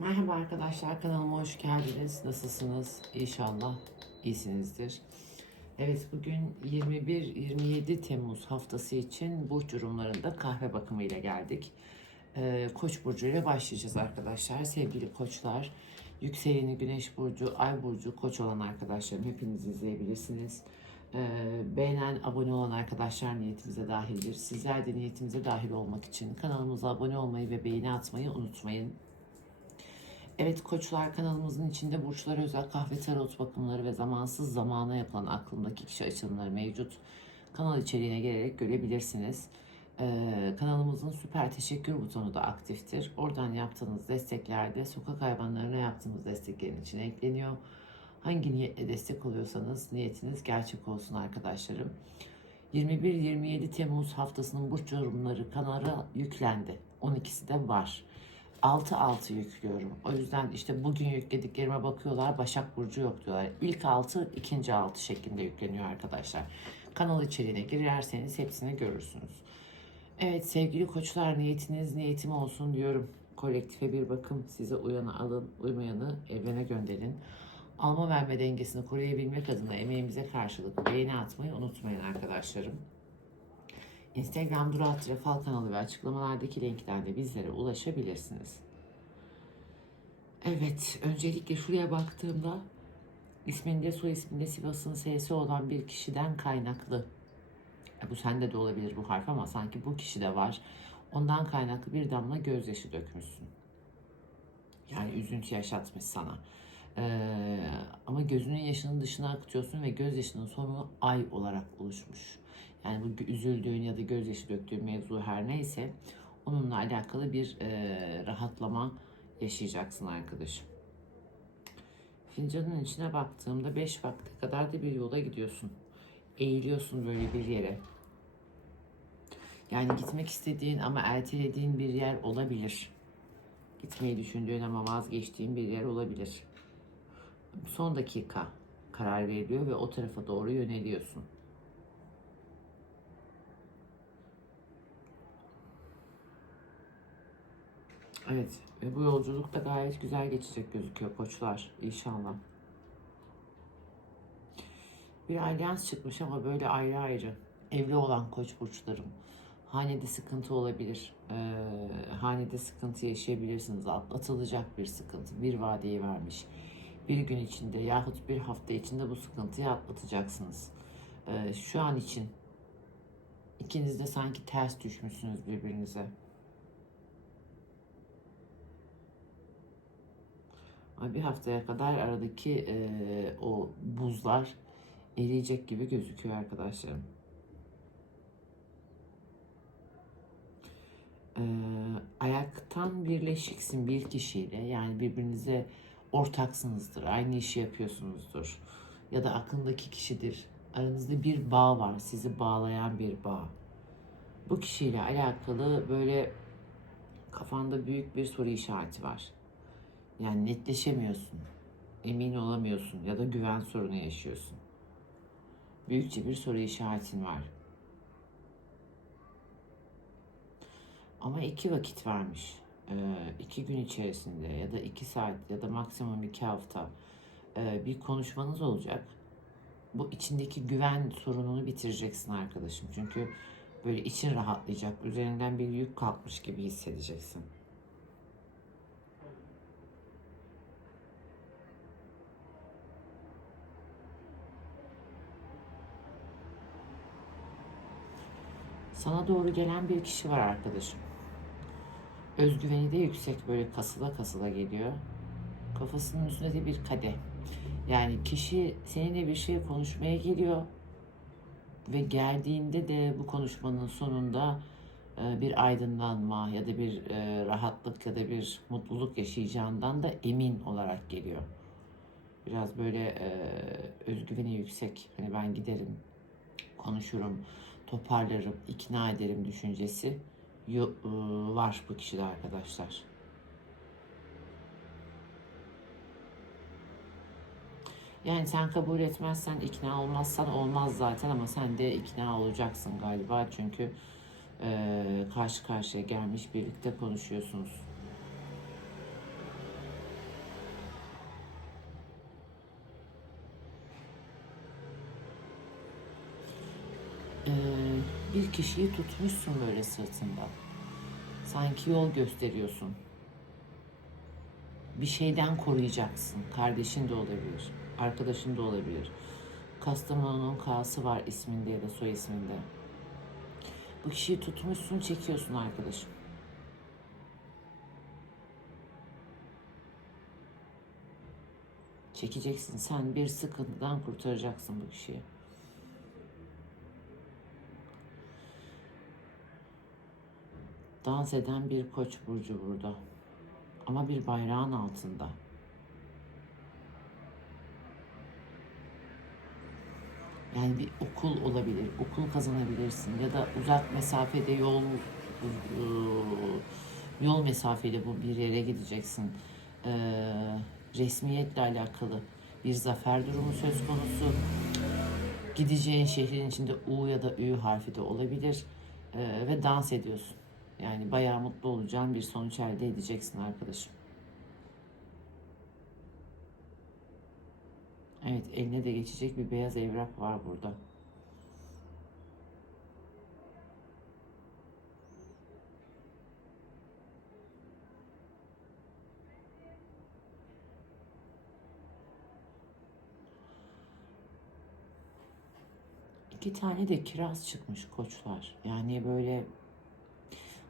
Merhaba arkadaşlar kanalıma hoş geldiniz. Nasılsınız? İnşallah iyisinizdir. Evet bugün 21-27 Temmuz haftası için burç yorumlarında kahve bakımı ile geldik. Ee, Koç burcu ile başlayacağız arkadaşlar. Sevgili koçlar, yükseleni Güneş burcu, Ay burcu, Koç olan arkadaşlarım hepiniz izleyebilirsiniz. Ee, beğenen, abone olan arkadaşlar niyetimize dahildir. Sizler de niyetimize dahil olmak için kanalımıza abone olmayı ve beğeni atmayı unutmayın. Evet Koçlar kanalımızın içinde burçlara özel kahve tarot bakımları ve zamansız zamana yapılan aklımdaki kişi açılımları mevcut. Kanal içeriğine gelerek görebilirsiniz. Ee, kanalımızın süper teşekkür butonu da aktiftir. Oradan yaptığınız desteklerde sokak hayvanlarına yaptığımız desteklerin içine ekleniyor. Hangi niyetle destek oluyorsanız niyetiniz gerçek olsun arkadaşlarım. 21-27 Temmuz haftasının burç yorumları kanala yüklendi. 12'si de var. 6-6 yüklüyorum. O yüzden işte bugün yüklediklerime bakıyorlar. Başak Burcu yok diyorlar. İlk 6, ikinci 6 şeklinde yükleniyor arkadaşlar. Kanal içeriğine girerseniz hepsini görürsünüz. Evet sevgili koçlar niyetiniz niyetim olsun diyorum. Kolektife bir bakım size uyanı alın, uymayanı evrene gönderin. Alma verme dengesini koruyabilmek adına emeğimize karşılık beğeni atmayı unutmayın arkadaşlarım. Instagram Durat Refal kanalı ve açıklamalardaki linkten de bizlere ulaşabilirsiniz. Evet, öncelikle şuraya baktığımda isminde soy isminde Sivas'ın S'si olan bir kişiden kaynaklı. E, Bu sende de olabilir bu harf ama sanki bu kişi de var. Ondan kaynaklı bir damla gözyaşı dökmüşsün. Yani üzüntü yaşatmış sana. Ee, ama gözünün yaşının dışına akıtıyorsun ve gözyaşının sonu ay olarak oluşmuş. Yani bu üzüldüğün ya da gözyaşı döktüğün mevzu her neyse onunla alakalı bir e, rahatlama yaşayacaksın arkadaşım. Fincanın içine baktığımda 5 vakte kadar da bir yola gidiyorsun. Eğiliyorsun böyle bir yere. Yani gitmek istediğin ama ertelediğin bir yer olabilir. Gitmeyi düşündüğün ama vazgeçtiğin bir yer olabilir. Son dakika karar veriliyor ve o tarafa doğru yöneliyorsun. Evet ve bu yolculuk da gayet güzel geçecek gözüküyor koçlar inşallah. Bir alyans çıkmış ama böyle ayrı ayrı. Evli olan koç burçlarım. Hanede sıkıntı olabilir. Ee, hanede sıkıntı yaşayabilirsiniz. Atlatılacak bir sıkıntı. Bir vadeyi vermiş. Bir gün içinde yahut bir hafta içinde bu sıkıntıyı atlatacaksınız. Ee, şu an için ikiniz de sanki ters düşmüşsünüz birbirinize. Ama bir haftaya kadar aradaki e, o buzlar eriyecek gibi gözüküyor arkadaşlarım. Ee, ayaktan birleşiksin bir kişiyle yani birbirinize ortaksınızdır, aynı işi yapıyorsunuzdur ya da aklındaki kişidir. Aranızda bir bağ var, sizi bağlayan bir bağ. Bu kişiyle alakalı böyle kafanda büyük bir soru işareti var. Yani netleşemiyorsun, emin olamıyorsun ya da güven sorunu yaşıyorsun. Büyükçe bir soru işaretin var. Ama iki vakit vermiş. Ee, iki gün içerisinde ya da iki saat ya da maksimum iki hafta e, bir konuşmanız olacak. Bu içindeki güven sorununu bitireceksin arkadaşım. Çünkü böyle için rahatlayacak. Üzerinden bir yük kalkmış gibi hissedeceksin. Sana doğru gelen bir kişi var arkadaşım. Özgüveni de yüksek böyle kasıla kasıla geliyor. Kafasının üstünde de bir kadeh. Yani kişi seninle bir şey konuşmaya geliyor ve geldiğinde de bu konuşmanın sonunda e, bir aydınlanma ya da bir e, rahatlık ya da bir mutluluk yaşayacağından da emin olarak geliyor. Biraz böyle e, özgüveni yüksek. Hani ben giderim, konuşurum, toparlarım, ikna ederim düşüncesi ıı, var bu kişide arkadaşlar. Yani sen kabul etmezsen, ikna olmazsan olmaz zaten ama sen de ikna olacaksın galiba. Çünkü e, karşı karşıya gelmiş birlikte konuşuyorsunuz. Eee bir kişiyi tutmuşsun böyle sırtında. Sanki yol gösteriyorsun. Bir şeyden koruyacaksın. Kardeşin de olabilir, arkadaşın da olabilir. Kastamonu'nun K'sı var isminde ya da soy isminde. Bu kişiyi tutmuşsun, çekiyorsun arkadaşım. Çekeceksin. Sen bir sıkıntıdan kurtaracaksın bu kişiyi. Dans eden bir koç burcu burada. Ama bir bayrağın altında. Yani bir okul olabilir, okul kazanabilirsin ya da uzak mesafede yol e, yol mesafeli bu bir yere gideceksin. Ee, resmiyetle alakalı bir zafer durumu söz konusu. Gideceğin şehrin içinde U ya da Ü harfi de olabilir Ee, ve dans ediyorsun. Yani bayağı mutlu olacağın bir sonuç elde edeceksin arkadaşım. Evet, eline de geçecek bir beyaz evrak var burada. İki tane de kiraz çıkmış koçlar. Yani böyle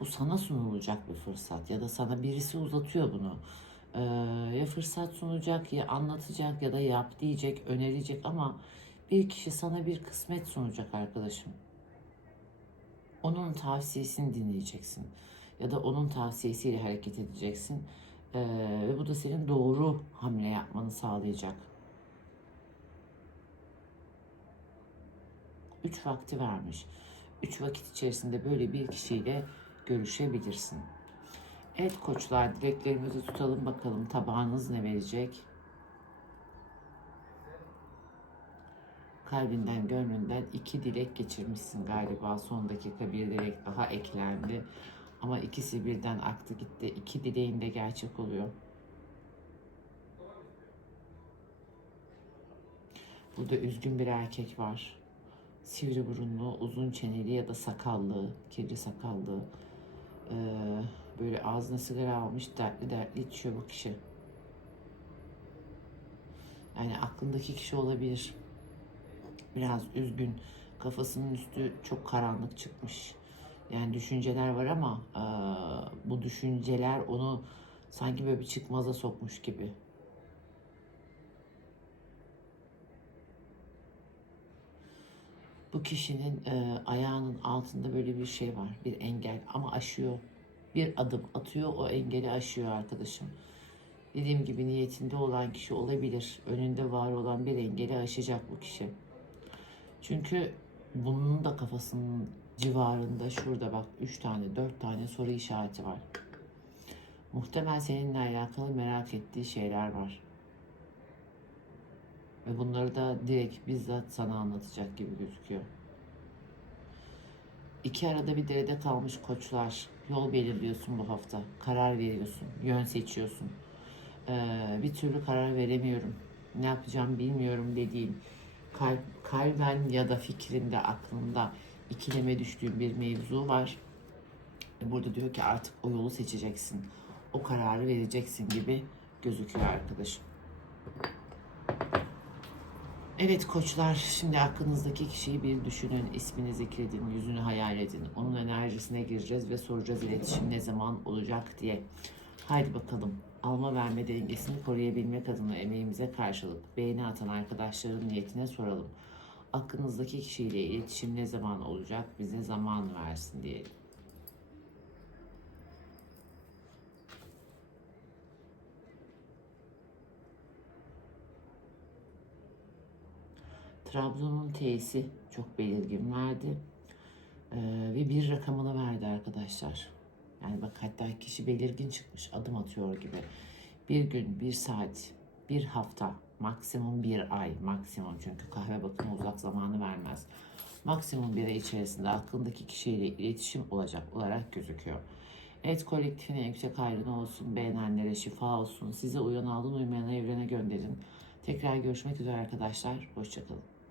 bu sana sunulacak bir fırsat ya da sana birisi uzatıyor bunu. Ee, ya fırsat sunacak ya anlatacak ya da yap diyecek, önerecek ama bir kişi sana bir kısmet sunacak arkadaşım. Onun tavsiyesini dinleyeceksin ya da onun tavsiyesiyle hareket edeceksin. Ee, ve bu da senin doğru hamle yapmanı sağlayacak. Üç vakti vermiş. Üç vakit içerisinde böyle bir kişiyle görüşebilirsin. Evet koçlar dileklerimizi tutalım bakalım tabağınız ne verecek? Kalbinden gönlünden iki dilek geçirmişsin galiba son dakika bir dilek daha eklendi. Ama ikisi birden aktı gitti. İki dileğin de gerçek oluyor. Burada üzgün bir erkek var. Sivri burunlu, uzun çeneli ya da sakallı, kirli sakallı. Ee, böyle ağzına sigara almış, dertli dertli içiyor bu kişi. Yani aklındaki kişi olabilir. Biraz üzgün. Kafasının üstü çok karanlık çıkmış. Yani düşünceler var ama e, bu düşünceler onu sanki böyle bir çıkmaza sokmuş gibi. Bu kişinin e, ayağının altında böyle bir şey var, bir engel ama aşıyor. Bir adım atıyor, o engeli aşıyor arkadaşım. Dediğim gibi niyetinde olan kişi olabilir. Önünde var olan bir engeli aşacak bu kişi. Çünkü bunun da kafasının civarında şurada bak 3 tane 4 tane soru işareti var. Muhtemel seninle alakalı merak ettiği şeyler var. Ve bunları da direkt bizzat sana anlatacak gibi gözüküyor. İki arada bir derede kalmış koçlar. Yol belirliyorsun bu hafta. Karar veriyorsun. Yön seçiyorsun. Ee, bir türlü karar veremiyorum. Ne yapacağım bilmiyorum dediğin kalp, kalben ya da fikrinde, aklında ikileme düştüğün bir mevzu var. Burada diyor ki artık o yolu seçeceksin. O kararı vereceksin gibi gözüküyor arkadaşım. Evet koçlar, şimdi aklınızdaki kişiyi bir düşünün, ismini zikredin, yüzünü hayal edin. Onun enerjisine gireceğiz ve soracağız iletişim ne zaman olacak diye. Haydi bakalım. Alma verme dengesini koruyabilmek adına emeğimize karşılık beğeni atan arkadaşların niyetine soralım. Aklınızdaki kişiyle iletişim ne zaman olacak bize zaman versin diyelim. Trabzon'un T'si çok belirgin verdi. Ee, ve bir rakamını verdi arkadaşlar. Yani bak hatta kişi belirgin çıkmış adım atıyor gibi. Bir gün, bir saat, bir hafta, maksimum bir ay, maksimum çünkü kahve bakımı uzak zamanı vermez. Maksimum bir ay içerisinde aklındaki kişiyle iletişim olacak olarak gözüküyor. Evet kolektifine yüksek hayrına olsun, beğenenlere şifa olsun. Size uyan aldın uymayanı evrene gönderin. Tekrar görüşmek üzere arkadaşlar. Hoşçakalın.